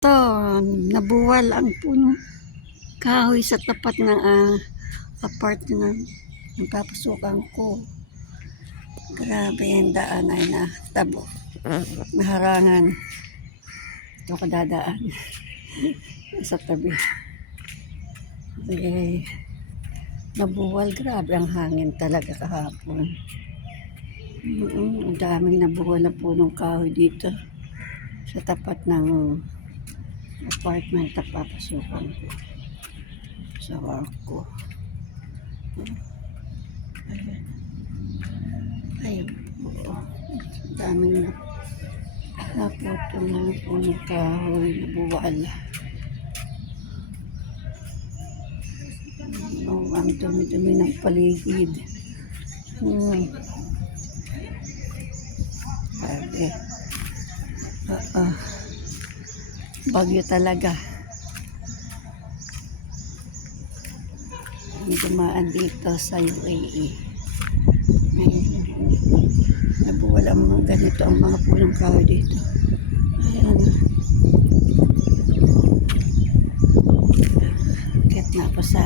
Ito, nabuwal ang punong kahoy sa tapat ng apartment ng papasukan ko. Grabe, yung daan ay natabo. Maharangan. Ito ko dadaan. Sa tabi. Nabuwal. Grabe ang hangin talaga kahapon. Ang daming nabuwal na punong kahoy dito. Sa tapat ng apartment na papasukan ko. Sa work ko. Ayun po. Daming naputol na punong kahoy, nabuwal. Ang dumi-dumi ng paligid. Grabe. Bagyo talaga. Ang dumaan dito sa UAE. Nabuwal ang mga ganito, ang mga punong kahoy dito. Ayan. Kit na ako sa